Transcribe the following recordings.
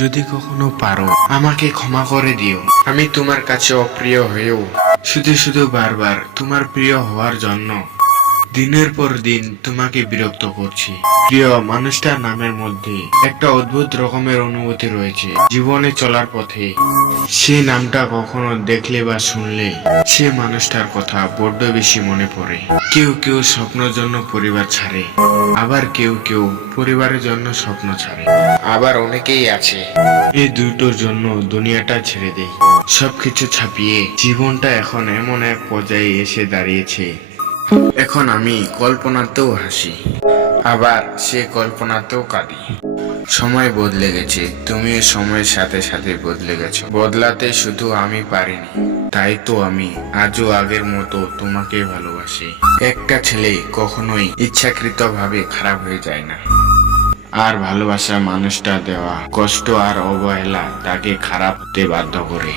যদি কখনো পারো আমাকে ক্ষমা করে দিও। আমি তোমার কাছে অপ্রিয় হয়েও শুধু শুধু বারবার তোমার প্রিয় হওয়ার জন্য দিনের পর দিন তোমাকে বিরক্ত করছি। প্রিয় মানুষটার নামের মধ্যে একটা অদ্ভুত রকমের অনুভূতি রয়েছে। জীবনে চলার পথে সে নামটা কখনো দেখলে বা শুনলে সে মানুষটার কথা বড্ড বেশি মনে পড়ে। কেউ কেউ স্বপ্নের জন্য পরিবার ছাড়ে, আবার কেউ কেউ পরিবারের জন্য স্বপ্ন ছাড়ে, আবার অনেকেই আছে এই দুটোর জন্য দুনিয়াটা ছেড়ে দেয়। সবকিছু ছাপিয়ে জীবনটা এখন এমন এক পর্যায়ে এসে দাঁড়িয়েছে, এখন আমি কল্পনাতেও হাসি, আবার সে কল্পনাতেও কাঁদি। সময় বদলে গেছে, তুমিও সময়ের সাথে সাথে বদলে গেছো। বদলাতে শুধু আমি পারিনি, তাই তো আমি আজও আগের মতো তোমাকে ভালোবাসি। একটা ছেলে কখনোই ইচ্ছাকৃতভাবে খারাপ হয়ে যায় না, আর ভালোবাসা মানুষটা দেওয়া কষ্ট আর অবহেলা তাকে খারাপ হতে বাধ্য করে।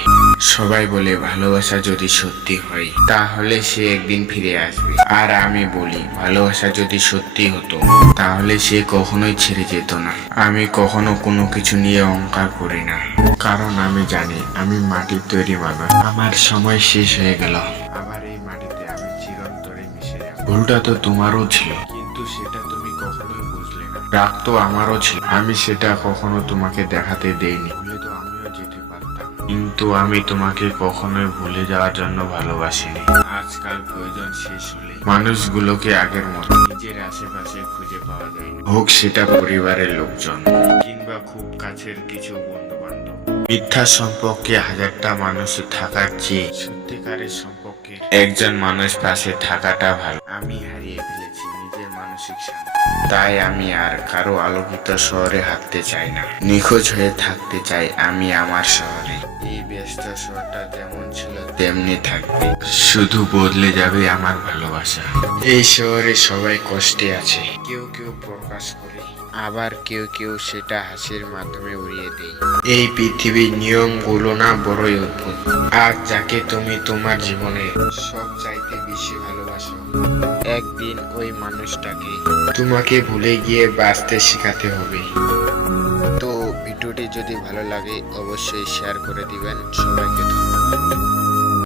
সবাই বলে ভালোবাসা যদি সত্যি হয় তাহলে সে একদিন ফিরে আসবে, আর আমি বলি ভালোবাসা যদি সত্যি হতো তাহলে সে কখনোই ছেড়ে যেত না। আমি কখনো কোনো কিছু নিয়ে অহংকার করি না, কারণ আমি জানি আমি মাটির তৈরি মানুষ। আমার সময় শেষ হয়ে গেল, আবার এই মাটিতে আমি চিরন্তরে মিশে যাব। ভুলটা তো তোমারও ছিল, কিন্তু সেটা তুমি কখনোই বুঝলে না। রাগ তো আমারও ছিল, আমি সেটা কখনো তোমাকে দেখাতে দেইনি। ভুলে তো আমিও যেতে পারতাম, কিন্তু আমি তোমাকে কখনোই ভুলে যাওয়ার জন্য ভালোবাসিনি। আজকাল প্রয়োজন শেষ হলে মানুষগুলোকে আগের মতো নিজের আশেপাশে খুঁজে পাওয়া যায় না, হোক সেটা পরিবারের লোকজন কিংবা খুব কাছের কিছু বন্ধু বান্ধব। মিথ্যা সম্পর্কে হাজারটা মানুষ থাকার চেয়ে সত্যিকারের সম্পর্কে একজন মানুষ পাশে থাকাটা ভালো। আমি হারিয়ে ফেলেছি নিজের মানসিক শান্তি, তাই আমি আর কারো আলোকিত শহরে হাঁটতে চাই না। নিখোঁজ হয়ে থাকতে চাই আমি আমার শহরে। এই ব্যস্ত শহরটা যেমন ছিল তেমনি থাকবে, শুধু বদলে যাবে আমার ভালোবাসা। এই শহরে সবাই কষ্টে আছে, কেউ কেউ প্রকাশ করে, আবার কেউ কেউ সেটা হাসির মাধ্যমে উড়িয়ে দেয়। এই পৃথিবীর নিয়মগুলো না বড়ই অদ্ভুত। আর যাকে তুমি তোমার জীবনে সব চাইতে বেশি ভালোবাসো, একদিন ওই মানুষটাকে তোমাকে ভুলে গিয়ে বাঁচতে শেখাতে হবে। তো ভিডিওটি যদি ভালো লাগে অবশ্যই শেয়ার করে দিবেন। সবাইকে ধন্যবাদ।